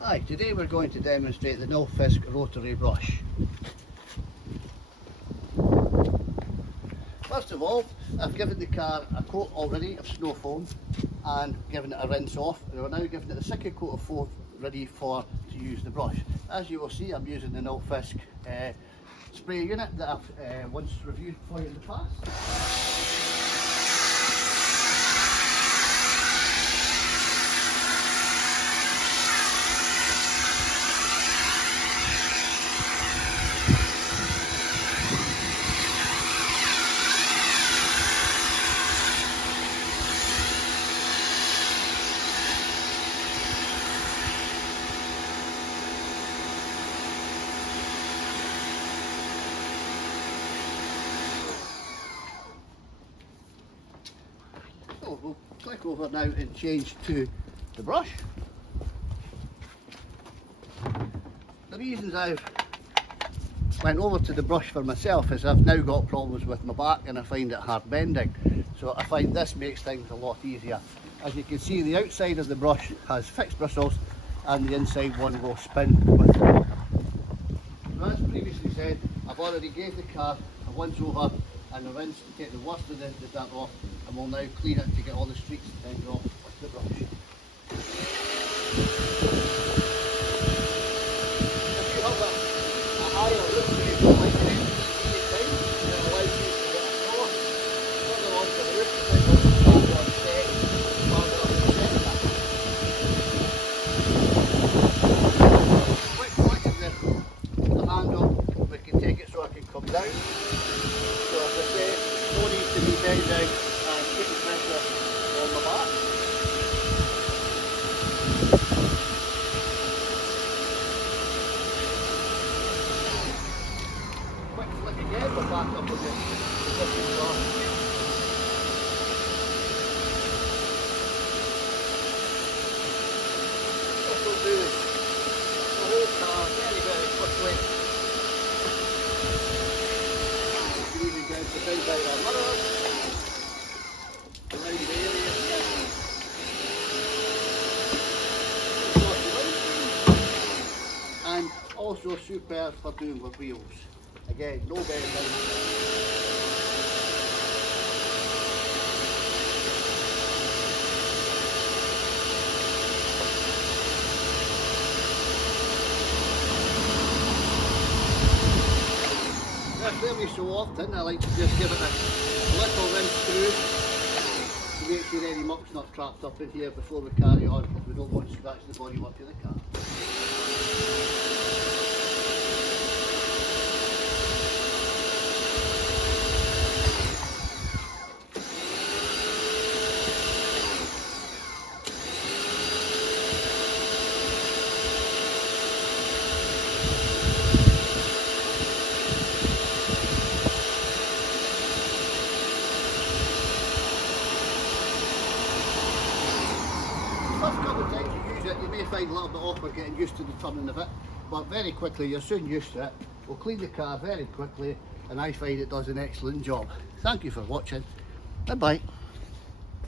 Hi, today we're going to demonstrate the Nilfisk Rotary Brush. First of all, I've given the car a coat already of snow foam and given it a rinse off, and we're now giving it a second coat of foam ready to use the brush. As you will see, I'm using the Nilfisk spray unit that I've once reviewed for you in the past. So we'll click over now and change to the brush. The reasons I've went over to the brush for myself is I've now got problems with my back and I find it hard bending. So I find this makes things a lot easier. As you can see, the outside of the brush has fixed bristles and the inside one will spin with it. As previously said, I've already gave the car a once over and a rinse to take the worst of the dirt off, and we'll now clean it to get all the streaks and things off with the brush. If you have a higher roof that you don't like an easy time, it allows you to get across, further onto the roof, depending on the car on set, farther up the set. Quick flick of the handle, we can take it so I can come down. So as I say, no need to be bent down and putting pressure on my back. Quick flick again, we're back up in the position we are. This will do the whole car very, very quickly. To bring down our mirrors, around the area here, and also superb for doing with wheels. Again, no bending. Every so often I like to just give it a little rinse through to make sure any muck's not trapped up in here before we carry on, because we don't want to scratch the bodywork of the car. First couple of times you use it, you may find a little bit awkward getting used to the turning of it, but very quickly you're soon used to it. We'll clean the car very quickly, and I find it does an excellent job. Thank you for watching. Bye bye.